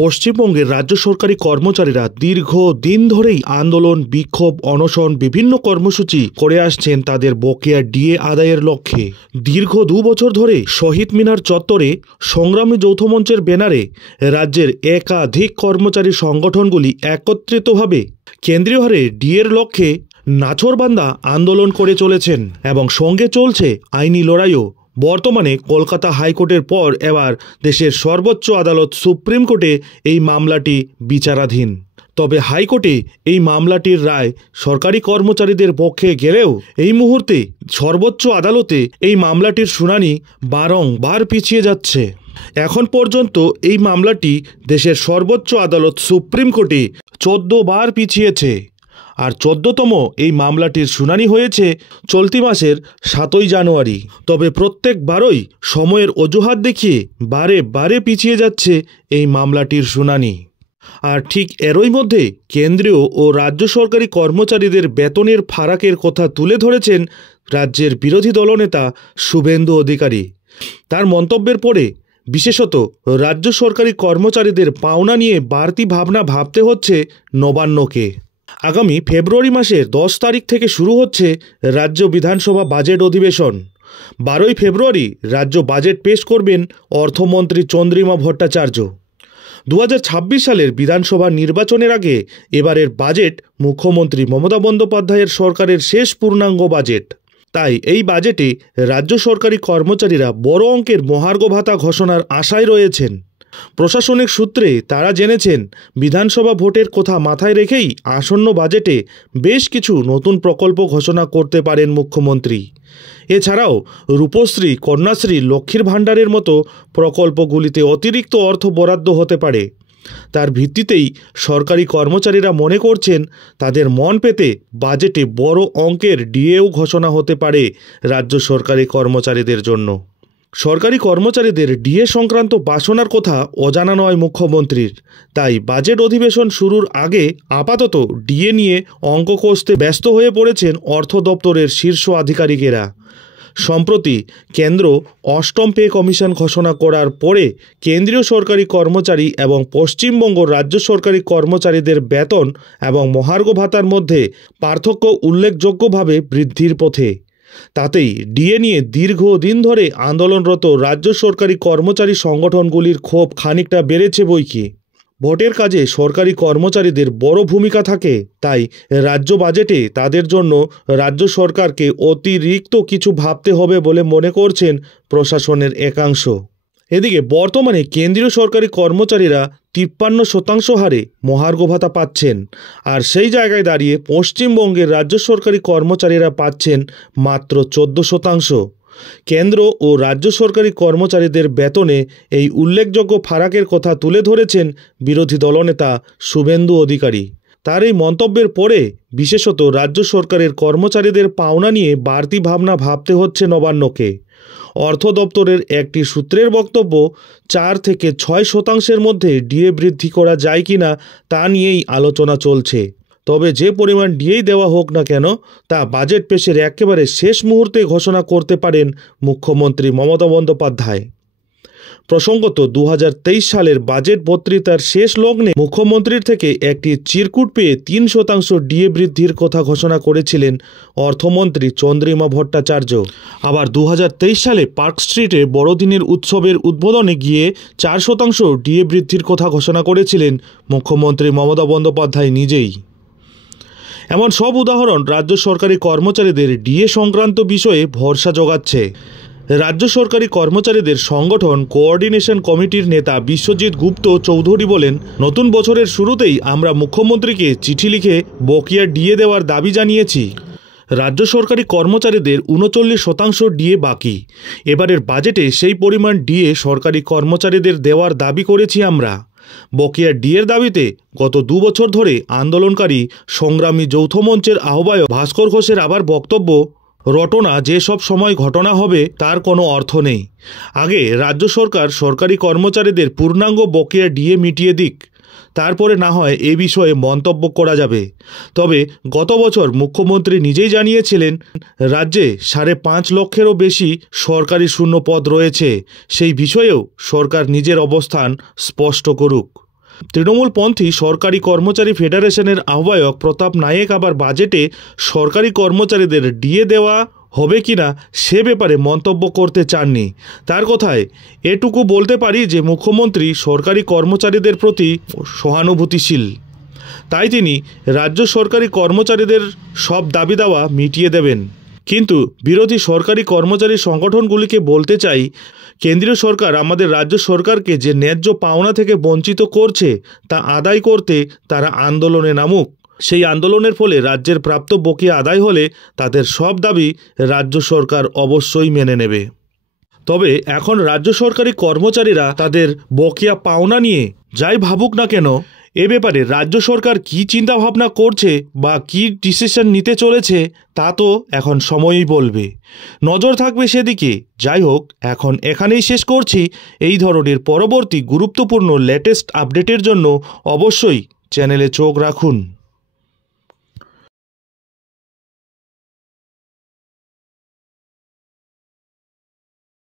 পশ্চিমবঙ্গের রাজ্য সরকারি কর্মচারীরা দীর্ঘদিন ধরেই আন্দোলন, বিক্ষোভ, অনশন বিভিন্ন কর্মসূচি করে আসছেন তাদের বকেয়া ডিএ আদায়ের লক্ষ্যে। দীর্ঘ 2 বছর ধরে শহীদ মিনার চত্বরে সংগ্রামী যৌথ মঞ্চের ব্যানারে রাজ্যের একাধিক কর্মচারী সংগঠনগুলি একত্রিতভাবে কেন্দ্রীয় হারে ডিএর লক্ষ্যে নাছোড়বান্দা আন্দোলন করে চলেছেন এবং সঙ্গে চলছে আইনি লড়াইও। বর্তমানে কলকাতা হাইকোর্টের পর এবার দেশের সর্বোচ্চ আদালত সুপ্রিম কোর্টে এই মামলাটি বিচারাধীন। তবে হাইকোর্টে এই মামলাটির রায় সরকারি কর্মচারীদের পক্ষে গেলেও এই মুহূর্তে সর্বোচ্চ আদালতে এই মামলাটির শুনানি বারংবার পিছিয়ে যাচ্ছে। এখন পর্যন্ত এই মামলাটি দেশের সর্বোচ্চ আদালত সুপ্রিম কোর্টে 14 বার পিছিয়েছে, আর 14তম এই মামলাটির শুনানি হয়েছে চলতি মাসের 7ই জানুয়ারি। তবে প্রত্যেকবারই সময়ের অজুহাত দেখিয়ে বারে বারে পিছিয়ে যাচ্ছে এই মামলাটির শুনানি। আর ঠিক এরই মধ্যে কেন্দ্রীয় ও রাজ্য সরকারি কর্মচারীদের বেতনের ফারাকের কথা তুলে ধরেছেন রাজ্যের বিরোধী দলনেতা শুভেন্দু অধিকারী। তার মন্তব্যের পরে বিশেষত রাজ্য সরকারি কর্মচারীদের পাওনা নিয়ে বাড়তি ভাবনা ভাবতে হচ্ছে নবান্নকে। আগামী ফেব্রুয়ারি মাসের 10 তারিখ থেকে শুরু হচ্ছে রাজ্য বিধানসভা বাজেট অধিবেশন। 12ই ফেব্রুয়ারি রাজ্য বাজেট পেশ করবেন অর্থমন্ত্রী চন্দ্রিমা ভট্টাচার্য। 2026 সালের বিধানসভা নির্বাচনের আগে এবারের বাজেট মুখ্যমন্ত্রী মমতা বন্দ্যোপাধ্যায়ের সরকারের শেষ পূর্ণাঙ্গ বাজেট। তাই এই বাজেটে রাজ্য সরকারি কর্মচারীরা বড় অঙ্কের মহার্ঘ ভাতা ঘোষণার আশায় রয়েছেন। প্রশাসনিক সূত্রে তারা জেনেছেন বিধানসভা ভোটের কথা মাথায় রেখেই আসন্ন বাজেটে বেশ কিছু নতুন প্রকল্প ঘোষণা করতে পারেন মুখ্যমন্ত্রী। এছাড়াও রূপশ্রী, কন্যাশ্রী, লক্ষ্মীর ভাণ্ডারের মতো প্রকল্পগুলিতে অতিরিক্ত অর্থ বরাদ্দ হতে পারে। তার ভিত্তিতেই সরকারি কর্মচারীরা মনে করছেন তাদের মন পেতে বাজেটে বড় অঙ্কের ডিএও ঘোষণা হতে পারে রাজ্য সরকারি কর্মচারীদের জন্য। সরকারি কর্মচারীদের ডিএ সংক্রান্ত বাসনার কথা অজানা নয় মুখ্যমন্ত্রীর। তাই বাজেট অধিবেশন শুরুর আগে আপাতত ডিএ নিয়ে অঙ্ক কষতে ব্যস্ত হয়ে পড়েছেন অর্থ দপ্তরের শীর্ষ আধিকারিকেরা। সম্প্রতি কেন্দ্র 8ম পে কমিশন ঘোষণা করার পরে কেন্দ্রীয় সরকারি কর্মচারী এবং পশ্চিমবঙ্গ রাজ্য সরকারি কর্মচারীদের বেতন এবং মহার্ঘ ভাতার মধ্যে পার্থক্য উল্লেখযোগ্যভাবে বৃদ্ধির পথে। তাতেই ডিএ নিয়ে দীর্ঘদিন ধরে আন্দোলনরত রাজ্য সরকারি কর্মচারী সংগঠনগুলির ক্ষোভ খানিকটা বেড়েছে বৈকি। ভোটের কাজে সরকারি কর্মচারীদের বড় ভূমিকা থাকে, তাই রাজ্য বাজেটে তাদের জন্য রাজ্য সরকারকে অতিরিক্ত কিছু ভাবতে হবে বলে মনে করছেন প্রশাসনের একাংশ। এদিকে বর্তমানে কেন্দ্রীয় সরকারি কর্মচারীরা 53% হারে মহার্ঘ ভাতা পাচ্ছেন, আর সেই জায়গায় দাঁড়িয়ে পশ্চিমবঙ্গের রাজ্য সরকারি কর্মচারীরা পাচ্ছেন মাত্র 14%। কেন্দ্র ও রাজ্য সরকারি কর্মচারীদের বেতনে এই উল্লেখযোগ্য ফারাকের কথা তুলে ধরেছেন বিরোধী দলনেতা শুভেন্দু অধিকারী। তার এই মন্তব্যের পরে বিশেষত রাজ্য সরকারের কর্মচারীদের পাওনা নিয়ে বাড়তি ভাবনা ভাবতে হচ্ছে নবান্নকে। অর্থ দপ্তরের একটি সূত্রের বক্তব্য, 4 থেকে 6% মধ্যে ডিএ বৃদ্ধি করা যায় কিনা তা নিয়েই আলোচনা চলছে। তবে যে পরিমাণ ডিএই দেওয়া হোক না কেন তা বাজেট পেশের একেবারে শেষ মুহূর্তে ঘোষণা করতে পারেন মুখ্যমন্ত্রী মমতা বন্দ্যোপাধ্যায়। প্রসঙ্গত 2023 সালের বাজেট বক্তৃতার শেষ লগ্নে মুখ্যমন্ত্রীর থেকে একটি চিরকুট পেয়ে 3% ডিএ বৃদ্ধির কথা ঘোষণা করেছিলেন অর্থমন্ত্রী চন্দ্রিমা ভট্টাচার্য। আবার 2023 সালে পার্ক স্ট্রিটে বড়দিনের উৎসবের উদ্বোধনে গিয়ে 4% ডিএ বৃদ্ধির কথা ঘোষণা করেছিলেন মুখ্যমন্ত্রী মমতা বন্দ্যোপাধ্যায় নিজেই। এমন সব উদাহরণ রাজ্য সরকারি কর্মচারীদের ডিএ সংক্রান্ত বিষয়ে ভরসা জোগাচ্ছে। রাজ্য সরকারি কর্মচারীদের সংগঠন কোঅর্ডিনেশন কমিটির নেতা বিশ্বজিৎ গুপ্ত চৌধুরী বলেন, নতুন বছরের শুরুতেই আমরা মুখ্যমন্ত্রীকে চিঠি লিখে বকেয়া ডিএ দেওয়ার দাবি জানিয়েছি। রাজ্য সরকারি কর্মচারীদের 39% ডিএ বাকি। এবারের বাজেটে সেই পরিমাণ ডিএ সরকারি কর্মচারীদের দেওয়ার দাবি করেছি আমরা। বকেয়া ডিএর দাবিতে গত 2 বছর ধরে আন্দোলনকারী সংগ্রামী যৌথ মঞ্চের আহ্বায়ক ভাস্কর ঘোষের আবার বক্তব্য, রটনা যেসব সময় ঘটনা হবে তার কোনো অর্থ নেই। আগে রাজ্য সরকার সরকারি কর্মচারীদের পূর্ণাঙ্গ বকেয়া ডিএ মিটিয়ে দিক, তারপরে না হয় এ বিষয়ে মন্তব্য করা যাবে। তবে গত বছর মুখ্যমন্ত্রী নিজেই জানিয়েছিলেন রাজ্যে 5.5 লক্ষেরও বেশি সরকারি শূন্য পদ রয়েছে, সেই বিষয়েও সরকার নিজের অবস্থান স্পষ্ট করুক। তৃণমূলপন্থী সরকারি কর্মচারী ফেডারেশনের আহ্বায়ক প্রতাপ নায়েক আবার বাজেটে সরকারি কর্মচারীদের ডিএ দেওয়া হবে কিনা সে ব্যাপারে মন্তব্য করতে চাননি। তার কথায় এটুকু বলতে পারি যে মুখ্যমন্ত্রী সরকারি কর্মচারীদের প্রতি সহানুভূতিশীল, তাই তিনি রাজ্য সরকারি কর্মচারীদের সব দাবি দাওয়া মিটিয়ে দেবেন। কিন্তু বিরোধী সরকারি কর্মচারী সংগঠনগুলিকে বলতে চাই, কেন্দ্রীয় সরকার আমাদের রাজ্য সরকারকে যে ন্যায্য পাওনা থেকে বঞ্চিত করছে তা আদায় করতে তারা আন্দোলনে নামুক। সেই আন্দোলনের ফলে রাজ্যের প্রাপ্ত বকেয়া আদায় হলে তাদের সব দাবি রাজ্য সরকার অবশ্যই মেনে নেবে। তবে এখন রাজ্য সরকারি কর্মচারীরা তাদের বকেয়া পাওনা নিয়ে যাই ভাবুক না কেন, এ ব্যাপারে রাজ্য সরকার কী চিন্তাভাবনা করছে বা কী ডিসিশন নিতে চলেছে তা তো এখন সময়ই বলবে। নজর থাকবে সেদিকে। যাই হোক, এখন এখানেই শেষ করছি। এই ধরনের পরবর্তী গুরুত্বপূর্ণ লেটেস্ট আপডেটের জন্য অবশ্যই চ্যানেলে চোখ রাখুন।